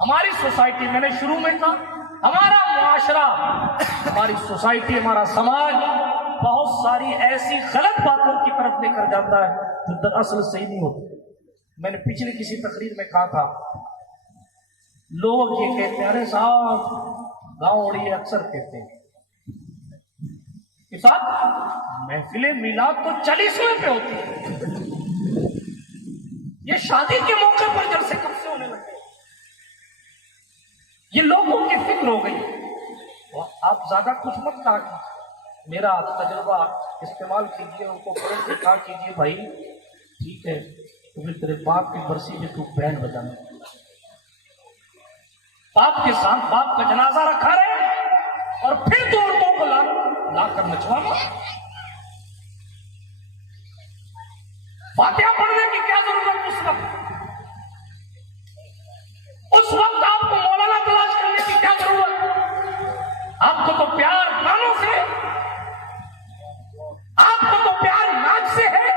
ہماری سوسائٹی، میں نے شروع میں کہا، ہمارا معاشرہ، ہماری سوسائٹی، ہمارا سماج بہت ساری ایسی غلط باتوں کی طرف لے کر جاتا ہے جو دراصل صحیح نہیں ہوتی۔ میں نے پچھلے کسی تقریر میں کہا تھا، لوگ یہ کہتے ہیں، ارے صاحب گاؤں اڑی اکثر کہتے ہیں کہ صاحب محفل میلاد تو 40ویں پہ ہوتی ہے، یہ شادی کے موقع پر جلسے کب سے ہونے لگے؟ یہ لوگوں کی فکر ہو گئی۔ آپ زیادہ کچھ مت کہا کیجیے، میرا تجربہ استعمال کیجیے، ان کو پڑھ کے کہا کیجیے، بھائی ٹھیک ہے تو پھر تیرے باپ کی برسی میں تو بینڈ بجانا، باپ کے ساتھ باپ کا جنازہ رکھا رہے اور پھر تو عورتوں کو لا کر نچوانا۔ فاتحہ پڑھنے کی کیا ضرورت اس وقت آپ کو مولانا تلاش کرنے کی کیا ضرورت؟ آپ کو تو پیار گانوں سے، آپ کو تو پیار ناچ سے ہے،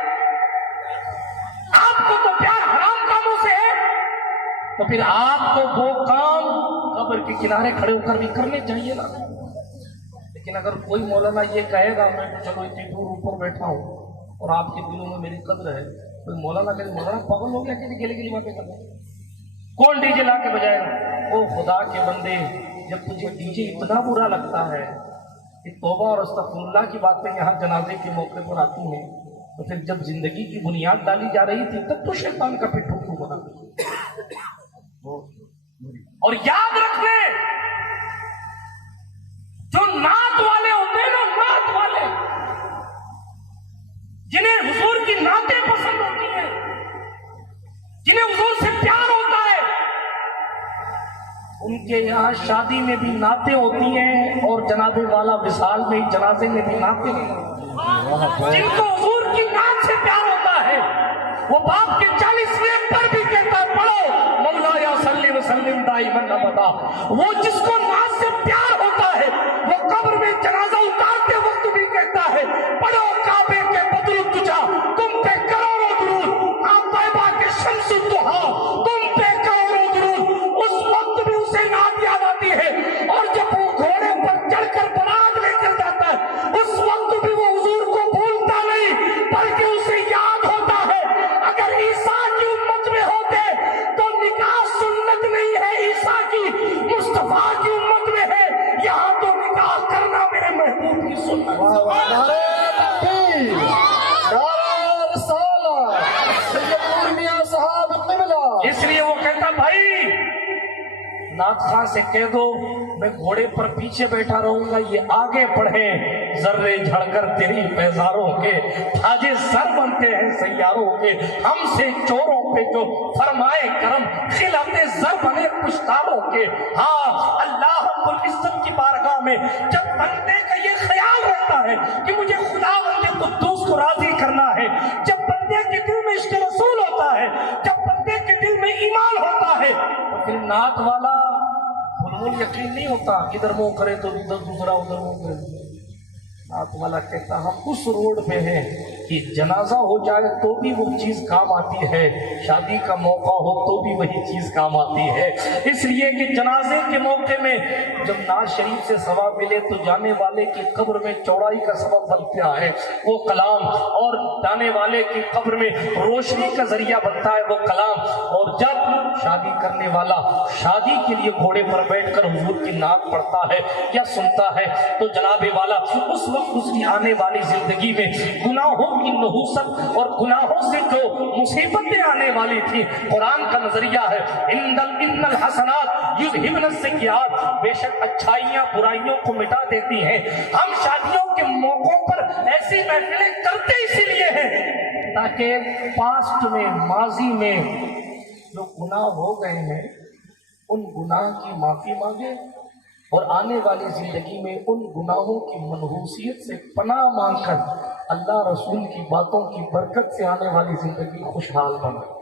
آپ کو تو پیار حرام کاموں سے ہے، تو پھر آپ کو وہ کام قبر کے کنارے کھڑے ہو کر بھی کرنے چاہیے نا۔ لیکن اگر کوئی مولانا یہ کہے گا میں تو چلو اتنی دور اوپر بیٹھا ہوں اور آپ کے دلوں میں میری قدر ہے، کوئی مولانا کہے مولانا پاگل ہو گیا کہ گیلے گیلی باتیں کر رہے ہیں، کون ڈی جے لا کے بجائے گا؟ او خدا کے بندے، جب تجھے ڈی جے اتنا برا لگتا ہے کہ توبہ اور استغفر اللہ کی باتیں یہاں جنازے کے موقع پر آتی ہیں، تو پھر جب زندگی کی بنیاد ڈالی جا رہی تھی تب تو شیطان کا پٹھو کیوں بنا؟ اور یاد رکھنے جو نعت والے ہوتے ہیں نا، نعت والے جنہیں حضور کی نعتیں پسند ہوتی ہیں، جنہیں حضور سے پیار ہوتا ہے، ان کے یہاں شادی میں بھی نعتیں ہوتی ہیں اور جنازے والا وصال میں جنازے میں بھی نعتیں ہیں۔ جن کو حضور کی نعت سے پیار ہوتا ہے وہ باپ کے 40ویں پر بھی کہتا ہے پڑھو مولایا صلی وسلم دائما ابدا۔ وہ جس کو نعت سے پیار ہوتا ہے وہ قبر میں جنازہ اتارتے وقت بھی کہتا ہے پڑھو کعبے کے بدر الدجا، تم پہ کروڑوں درود، آپ طیبہ کے شمس الضحا، تم پہ کروڑوں درود۔ اس وقت بھی اسے نعت یاد آتی ہے، اور جب وہ گھوڑے پر چڑھ کر برات لے کر جاتا ہے اس وقت بھی وہ حضور کو بھولتا نہیں بلکہ اسے یاد ہوتا ہے۔ اگر عیسیٰ کی امت میں ہوتے تو نکاح سنت نہیں ہے عیسیٰ کی، مصطفیٰ کی امت میں ہے، یہاں تو نکاح کرنا میرے محبوب کی سنت۔ اس لیے وہ کہتا بھائی نعت خواں سے کہہ دو میں گھوڑے پر پیچھے بیٹھا رہوں گا، یہ آگے بڑھیں ذرے جھڑ کر تیری پیزاروں کے، تاجے سر بنتے ہیں سیاروں کے، ہم سے چوروں پہ جو فرمائے کرم، خلعت زر بنے پشتاروں کے۔ ہاں اللہ رب العزت کی بارگاہ میں جب بندے کا یہ خیال رہتا ہے کہ مجھے خدا قدوس کو راضی کرنا ہے، جب بندے کے دل میں عشق رسول ہوتا ہے، جب بندے کے دل میں ایمان ہوتا ہے، تو پھر نعت والا بلبل یقین نہیں ہوتا، ادھر منہ کرے تو ادھر دوسرا، ادھر منہ کرے۔ نعت والا کہتا ہم اس روڈ پہ ہیں کہ جنازہ ہو جائے تو بھی وہ چیز کام آتی ہے، شادی کا موقع ہو تو بھی وہی چیز کام آتی ہے۔ اس لیے کہ جنازے کے موقع میں جب نعت شریف سے ثواب ملے تو جانے والے کی قبر میں چوڑائی کا سبب بنتا ہے وہ کلام، اور جانے والے کی قبر میں روشنی کا ذریعہ بنتا ہے وہ کلام۔ اور جب شادی کرنے والا شادی کے لیے گھوڑے پر بیٹھ کر حضور کی نعت پڑھتا ہے یا سنتا ہے تو جناب والا اس وقت اس کی آنے والی زندگی میں گناہوں کی نحوست اور گناہوں سے جو مصیبتیں آنے والی تھی، قرآن کا نظریہ ہے ان الحسنات یذہبن السیئات، بے شک اچھائیاں برائیوں کو مٹا دیتی ہیں۔ ہم شادیوں کے موقعوں پر ایسی محفلیں کرتے اسی لیے ہیں تاکہ پاسٹ میں، ماضی میں جو گناہ ہو گئے ہیں ان گناہ کی معافی مانگے، اور آنے والی زندگی میں ان گناہوں کی منحوسیت سے پناہ مانگ کر اللہ رسول کی باتوں کی برکت سے آنے والی زندگی خوشحال بنے۔